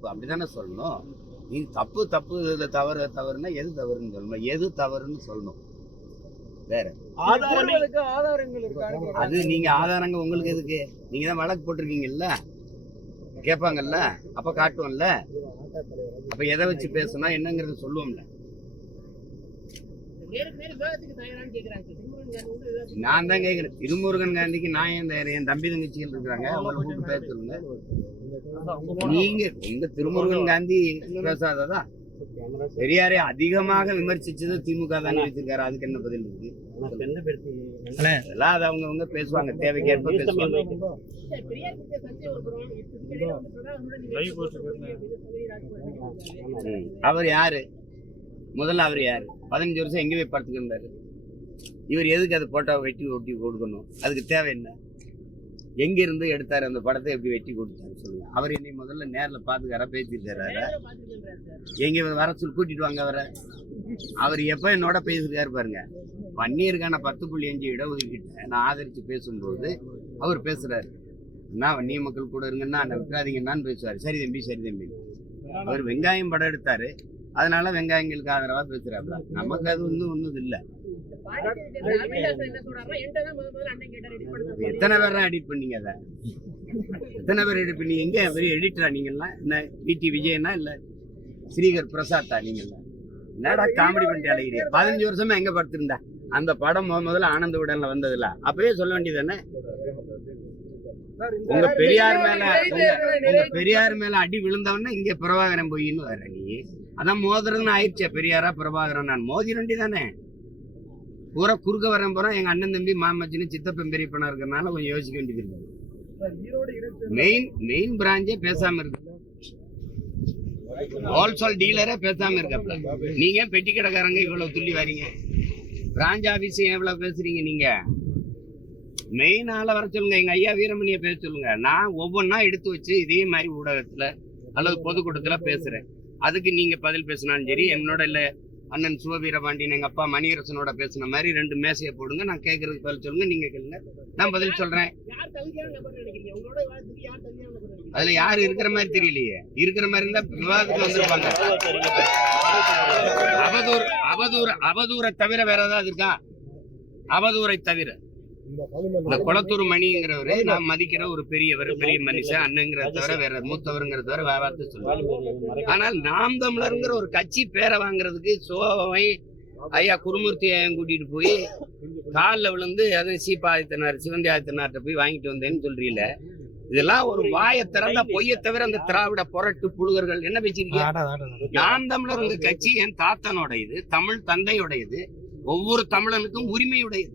தப்பு அப்படிதானே சொல்லணும். நீ தப்பு தப்பு இது தவறு தவறுனா எது தவறுன்னு சொல்லணும். எது தவறுன்னு சொல்லணும். வேற. ஆதாரங்கள் அது நீங்க ஆதாரங்க உங்களுக்கு எதுக்கு? நீங்க தான் வழக்கு போட்டிருக்கீங்கல்ல? கேட்பாங்கல்ல? அப்ப காட்டுவோம்ல? அப்ப எதை வச்சு பேசுனா என்னங்கிறது சொல்லுவோம்ல நேருக்கு நேர் விவாதத்துக்கு தயாரான்னு கேக்குறாங்க சார். திருமுருகன் காந்தி வந்து விவாதத்துக்கு நான் தான் கேக்குறேன். திருமுருகன் காந்திக்கு நான் என் தயார்? என் தம்பி தங்கச்சிகள் இருக்கிறாங்க. அவங்களை கூப்பிட்டு பேச சொல்லுங்க. நீங்க உங்க திருமுருகன் காந்தி பேசாததா பெரியாரை அதிகமாக விமர்சிச்சது திமுக தானே வச்சிருக்காரு. அதுக்கு என்ன பதில் இருக்கு? அது அவங்கவங்க பேசுவாங்க. தேவைக்கேற்ப பேசுவாங்க. அவர் யாரு? முதல்ல அவர் யாரு? பதினஞ்சு வருஷம் எங்க போய் படுத்துக்கிட்டு இருந்தாரு. இவர் எதுக்கு அது போட்டோ வெட்டி ஒட்டி கொடுக்கணும் அதுக்கு தேவை என்ன? எங்க இருந்து எடுத்தாரு அந்த படத்தை எப்படி வெட்டி கொடுத்தாரு சொல்லுங்க. அவர் என்னை முதல்ல நேர்ல பார்த்துருக்கேன்றாரு சார். எங்க வர சொல்லி கூட்டிட்டு வாங்க அவரை. அவர் எப்ப என்னோட பேசிருக்காரு பாருங்க. வன்னியருக்கான பத்து புள்ளி அஞ்சு இடஒதுக்கீட்டை நான் ஆதரிச்சு பேசும்போது அவர் பேசுறாரு. என்ன வன்னிய மக்கள் கூட இருங்கன்னா என்ன விட்டுறாதீங்கன்னான்னு பேசுவாரு. சரி தம்பி சரி தம்பி. அவர் வெங்காயம் படம் எடுத்தாரு. அதனால வெங்காயங்களுக்கு ஆதரவா பேசுறாப்ல. நமக்கு அது வந்து ஒண்ணும் இல்ல. எத்தனை பேர் எடிட் பண்ணீங்க அதை? எத்தனை பேர் எடிட் பண்ணி எங்க பெரிய எடிட்டரா நீங்கெல்லாம் என்ன விடி விஜயனா இல்ல? ஸ்ரீகர் பிரசாத்தா நீங்கெல்லாம் என்னடா காமெடி பண்ணிட்டு அழைக்கிறீங்க பதினஞ்சு வருஷமா எங்க படுத்திருந்தா? அந்த படம் முத முதல்ல ஆனந்த உடல்ல வந்ததுல. அப்பவே சொல்ல வேண்டியதானே உங்க பெரியார் மேல உங்க பெரியார் மேல அடி விழுந்தவொடனே இங்க பிரபாகரன் போயின்னு வர்ற நீ. அதான் மோதிரன்னு ஆயிடுச்சே. பெரியாரா பிரபாகரன் நான் மோதி வேண்டி தானே. பூரா குறுக்க வரேன் போறோம் எங்க அண்ணன் தம்பி மாமச்சின்னு சித்தப்பன் பெரியப்பனா இருக்கிறனால கொஞ்சம் யோசிக்க வேண்டியது இருக்கு மெயின் மெயின் பிராஞ்சே பேசாம இருக்கு ஹோல்சேல் டீலரே பேசாம இருக்கப்பல நீங்க ஏன் பெட்டி கடைக்காரங்க இவ்வளவு துள்ளி வரீங்க? பிரான்ச் ஆபீஸ் எவ்வளவு பேசுறீங்க நீங்க? மெயின் ஆளை வர சொல்லுங்க. எங்க ஐயா வீரமணியை பேச சொல்லுங்க. நான் ஒவ்வொன்றா எடுத்து வச்சு இதே மாதிரி ஊடகத்துல அல்லது பொதுக்கூட்டத்துல பேசுறேன். அதுக்கு நீங்க பதில் பேசினாலும் சரி என்னோட இல்ல அண்ணன் சிவவீரபாண்டியன் எங்க அப்பா மணியரசனோட பேசின மாதிரி ரெண்டு மேசையை போடுங்க நான் கேட்கறதுக்கு பதில் சொல்லுங்க நீங்க கேளுங்க. நான் பதில் சொல்றேன். அதுல யாரு இருக்கிற மாதிரி தெரியலையே. இருக்கிற மாதிரி இருந்தா விவாதத்துக்கு வந்திருப்பாங்க. அவதூறு அவதூறு அவதூரை தவிர வேற ஏதாவது இருக்கா? அவதூரை தவிர. இந்த குளத்தூர் மணிங்கிறவரு நான் மதிக்கிற ஒரு பெரியவர் பெரிய மனுஷன். அண்ணங்கிறத தவிர வேற மூத்தவருங்கிறத தவிர வேற வார்த்தை சொல்லுவாங்க ஆனால் நாம் தமிழருங்கிற ஒரு கட்சி பேரை வாங்குறதுக்கு சோவை ஐயா குருமூர்த்தி ஐயன் கூட்டிட்டு போய் காலில் விழுந்து அது சீப்பாதித்தனார் சிவந்தி ஆதித்தனார்ட்ட போய் வாங்கிட்டு வந்தேன்னு சொல்றீல இதெல்லாம் ஒரு வாயை திறந்தா பொய்யை தவிர அந்த திராவிட புரட்டு புழுகர்கள் என்ன பேசிருக்கீங்க நாம் தமிழர் உங்க கட்சி என் தாத்தனோட இது தமிழ் தந்தையோட இது ஒவ்வொரு தமிழனுக்கும் உரிமையுடையது.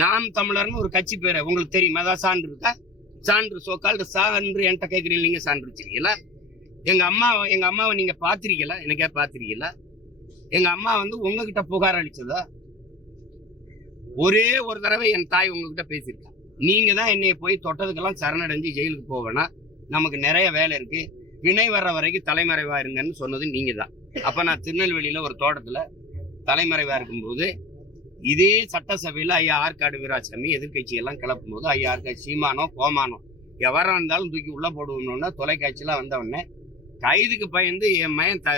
நாம் தமிழர்னு ஒரு கட்சி பேரை. உங்களுக்கு தெரியுமா? அதான் சான்று இருக்கா? சான்று சோக்கால் சான்று என்கிட்ட கேட்குறீங்க நீங்க சான்று வச்சிருக்கீங்களா? எங்க அம்மா எங்க அம்மாவை நீங்க பாத்திருக்கீங்களா? எனக்கே பாத்திருக்கீங்களா? எங்க அம்மா வந்து உங்ககிட்ட புகார் அளிச்சதா? ஒரே ஒரு தடவை என் தாய் உங்ககிட்ட பேசியிருக்கா. நீங்க தான் என்னைய போய் தொட்டதுக்கெல்லாம் சரணடைஞ்சு ஜெயிலுக்கு போவேனா நமக்கு நிறைய வேலை இருக்கு. வினை வர்ற வரைக்கும் தலைமறைவா இருங்கன்னு சொன்னது நீங்க தான் அப்ப நான் திருநெல்வேலியில ஒரு தோட்டத்துல தலைமறைவா இருக்கும்போது இதே சட்டசபையில் ஐயா ஆற்காடு வீராசாமி எதிர்கட்சி எல்லாம் கிளப்பும் போது ஐயா ஆர் சீமானோ கோமானோ எவராக இருந்தாலும் தூக்கி உள்ளே போடுவோம்னு தொலைக்காட்சியெலாம் வந்தவொடனே கைதுக்கு பயந்து என் மயன் த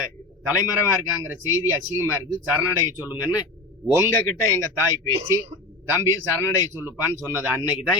தலைமறைவாக இருக்காங்கிற செய்தி அசிங்கமாக இருக்குது சரணடைய சொல்லுங்கன்னு உங்ககிட்ட எங்கள் தாய் பேசி தம்பியை சரணடைய சொல்லுப்பான்னு சொன்னது அன்னைக்கு தான்